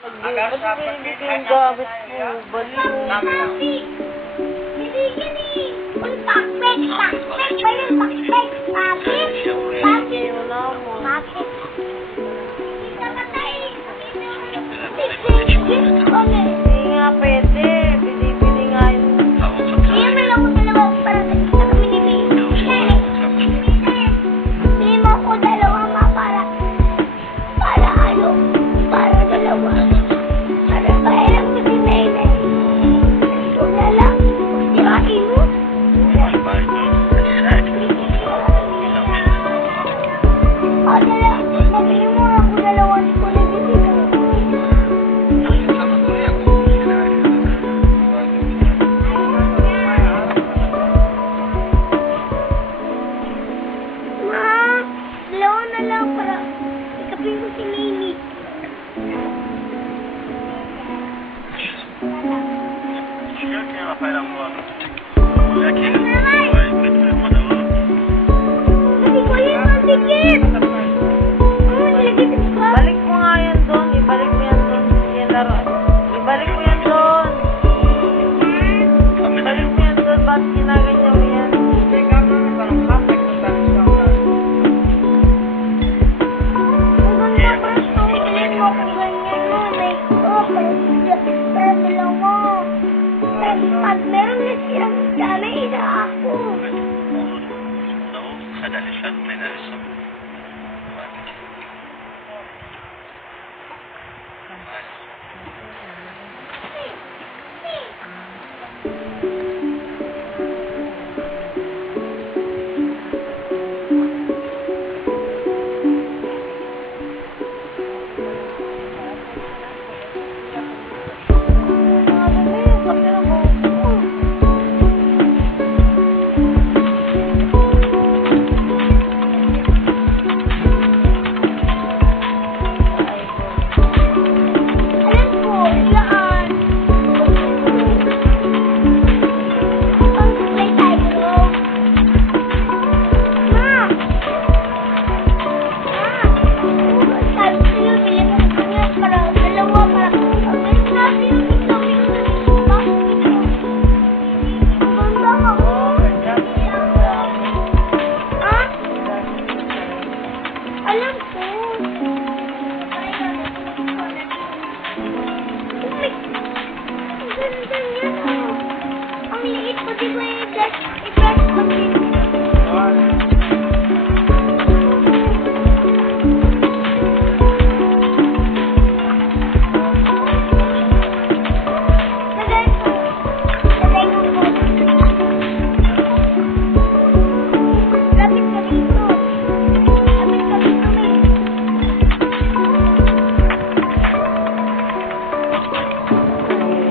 Ba't hindi ko yung gamit mo? Baliw. Papi! Hindi yan eh! Uy, pakpek! Pakpek ba yun? Pakpek! Pakit! Pakit! Wala mo. Pakit! Hindi ka patay! Hindi nga pwede. Bili-bili nga yun. Hindi mo lang ako dalawa para sa kami ni May. Hindi mo ako dalawa ma para ano? Para dalawa. Para pahiram ko si May. Ito na lang. Tirahin mo. O, dalawa. Mabili mo ako dalawa. Hindi ko nabibigay. Ma, dalawa na lang para ikapin ko si Mimi. Hindi ko yun matikip. Nilagay ko. Balik mo nga yan doon. Ibalik mo yan doon. Yan laro. Ibalik mo yan doon. Ibalik mo yan doon. Ba't ginaganyan mo yan? Ang ganda pa ito. Ilin mo kung ganyan mo. May para dalawa. Pag meron na silang dami, isa ako. Alam ko, yan. Ang play tayo. Ma! Sabi sa'yo, bilhin mo ko niya para dalawa para ang ganda natin yung ito. Ang ganda ako. Ah? Alam ko. Uy! Ang ganda niya. Ang liit ko, di ba i-brush ko din? Lagay ko. Lagay ko po. Lapit ka dito. Lapit ka dito, May.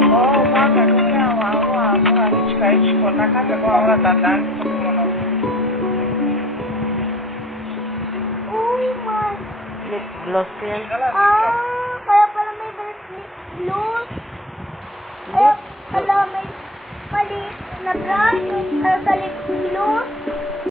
Oh, mama, kaya wawa. Ichiko, nakaza kwa wala dadani kutumono. Uy, man. Lip gloss yan. Kaya pala may blues. Kaya pala may maliit na brush. Kaya sa lip gloss.